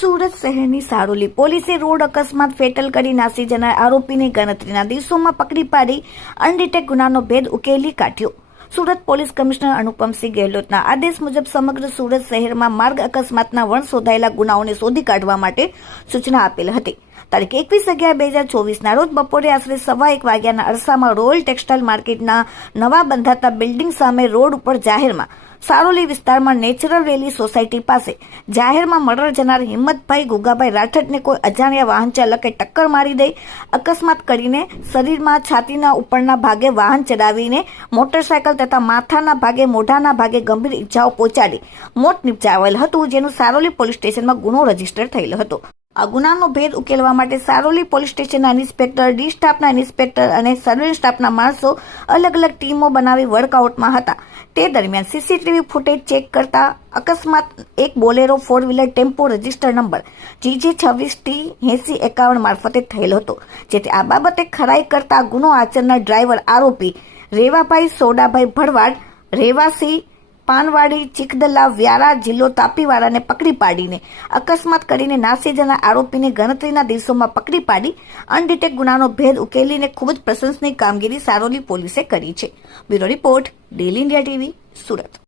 સુરત શહેરની સારોલી પોલીસે રોડ અકસ્માત ફેટલ કરી નાસી જનાર આરોપીને ગણતરીના દિવસોમાં પકડી પાડી અનડિટેક ગુનાનો ભેદ ઉકેલી કાઢ્યો. સુરત પોલીસ કમિશનર અનુપમસિંહ ગેહલોતના આદેશ મુજબ સમગ્ર સુરત શહેરમાં માર્ગ અકસ્માતના વણ શોધાયેલા ગુનાઓને શોધી કાઢવા માટે સૂચના આપેલ હતી. તારીખ એકવીસ અગિયાર બે હજાર ચોવીસના રોજ બપોરે આશરે સવા એક વાગ્યાના અરસામાં રોયલ ટેક્સટાઇલ માર્કેટના નવા બંધાતા બિલ્ડિંગ સામે રોડ ઉપર જાહેરમાં સારોલી વિસ્તારમાં નેચરલ વેલી સોસાયટી પાસે. જાહેરમાં મર્ડર જનાર હિંમતભાઈ ગુગાભાઈ રાઠડને કોઈ અજાણ્યા વાહન ચાલકે ટક્કર મારી દઈ, અકસ્માત કરીને શરીરમાં છાતીના ઉપરના ભાગે વાહન ચડાવીને મોટરસાયકલ તથા માથાના ભાગે, મોઢાના ભાગે ગંભીર ઈજાઓ પહોંચાડી. મોત નિપજાવેલ હતું, જેનું સારોલી પોલીસ સ્ટેશનમાં ગુનો રજિસ્ટર થયેલ હતો. આ ગુનાનો ભેદ ઉકેલવા માટે સારોલી પોલીસ સ્ટેશનના ઇન્સ્પેક્ટર, ડી સ્ટાફના ઇન્સ્પેક્ટર અને સર્વે સ્ટાફના માણસો અલગ અલગ ટીમો બનાવી વર્કઆઉટમાં હતા. તે દરમિયાન સીસીટીવી ફૂટેજ ચેક કરતા અકસ્માત એક Bolero four wheeler tempo register number GJ છવ્વીસ ટી એસી એકાવન મારફતે થયેલ હતો, જેથી આ બાબતે ખરાઈ કરતા ગુનો આચરનાર ડ્રાઈવર આરોપી રેવાભાઈ સોડાભાઈ ભરવાડ, રેવાસી પાનવાડી ચીખદલા વ્યારા, જિલ્લો તાપીવાળાને પકડી પાડીને અકસ્માત કરીને નાસી આરોપીને ગણતરીના દિવસોમાં પકડી પાડી અનડિટેક ગુનાનો ભેદ ઉકેલીને ખૂબ જ પ્રશંસનીય કામગીરી સારોલી પોલીસે કરી છે. Bureau report, daily India TV, Surat.